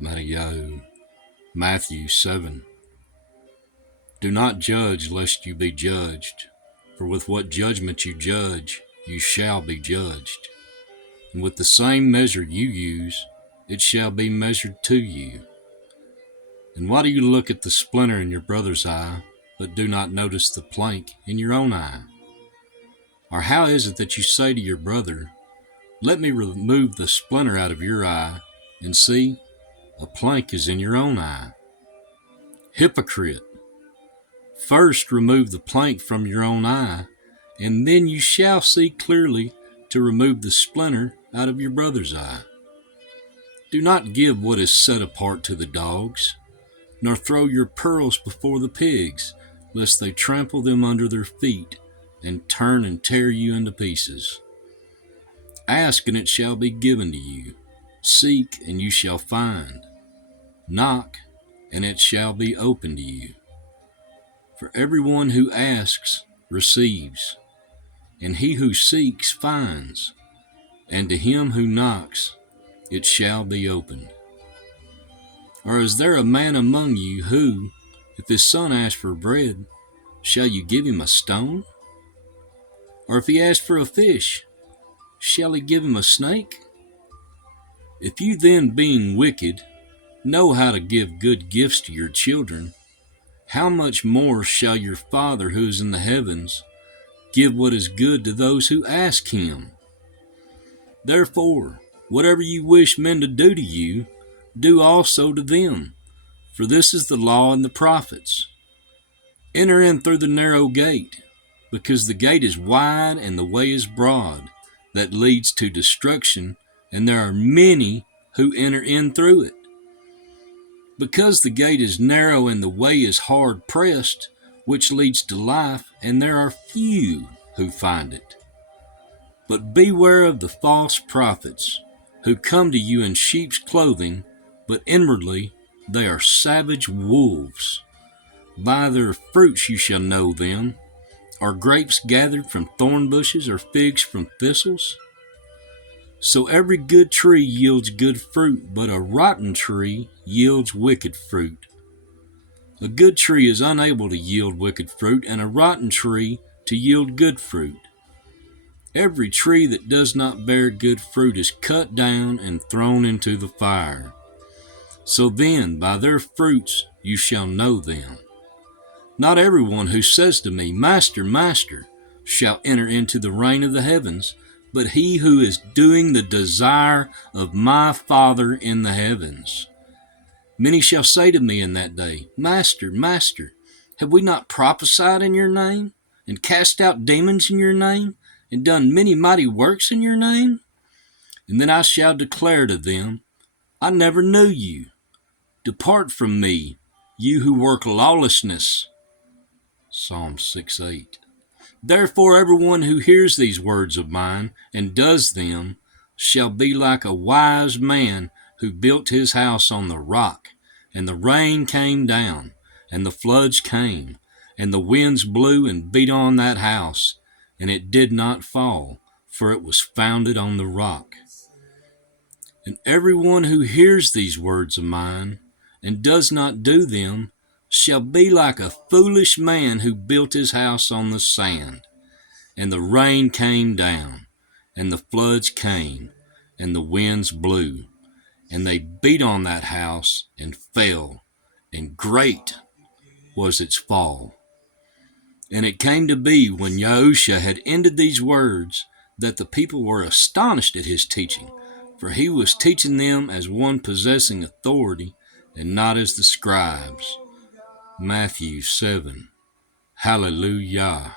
Matthew 7. Do not judge lest you be judged, for with what judgment you judge, you shall be judged. And with the same measure you use, it shall be measured to you. And why do you look at the splinter in your brother's eye, but do not notice the plank in your own eye? Or how is it that you say to your brother, let me remove the splinter out of your eye, and see, a plank is in your own eye? Hypocrite! First remove the plank from your own eye, and then you shall see clearly to remove the splinter out of your brother's eye. Do not give what is set apart to the dogs, nor throw your pearls before the pigs, lest they trample them under their feet, and turn and tear you into pieces. Ask, and it shall be given to you. Seek, and you shall find. Knock, and it shall be opened to you. For everyone who asks receives, and he who seeks finds, and to him who knocks it shall be opened. Or is there a man among you who, if his son asks for bread, shall you give him a stone? Or if he asks for a fish, shall he give him a snake? If you then, being wicked, know how to give good gifts to your children, how much more shall your Father who is in the heavens give what is good to those who ask him? Therefore, whatever you wish men to do to you, do also to them, for this is the law and the prophets. Enter in through the narrow gate, because the gate is wide and the way is broad, that leads to destruction, and there are many who enter in through it. Because the gate is narrow and the way is hard pressed, which leads to life, and there are few who find it. But beware of the false prophets, who come to you in sheep's clothing, but inwardly they are savage wolves. By their fruits you shall know them. Are grapes gathered from thorn bushes, or figs from thistles? So every good tree yields good fruit, but a rotten tree yields wicked fruit. A good tree is unable to yield wicked fruit, and a rotten tree to yield good fruit. Every tree that does not bear good fruit is cut down and thrown into the fire. So then, by their fruits you shall know them. Not everyone who says to me, Master, Master, shall enter into the reign of the heavens, but he who is doing the desire of my Father in the heavens. Many shall say to me in that day, Master, Master, have we not prophesied in your name, and cast out demons in your name, and done many mighty works in your name? And then I shall declare to them, I never knew you. Depart from me, you who work lawlessness. Psalm 6:8. Therefore everyone who hears these words of mine and does them shall be like a wise man who built his house on the rock. And the rain came down, and the floods came, and the winds blew and beat on that house, and it did not fall, for it was founded on the rock. And everyone who hears these words of mine and does not do them shall be like a foolish man who built his house on the sand. And the rain came down, and the floods came, and the winds blew, and they beat on that house and fell, and great was its fall. And it came to be, when Yahusha had ended these words, that the people were astonished at his teaching, for he was teaching them as one possessing authority, and not as the scribes. Matthew 7. Hallelujah.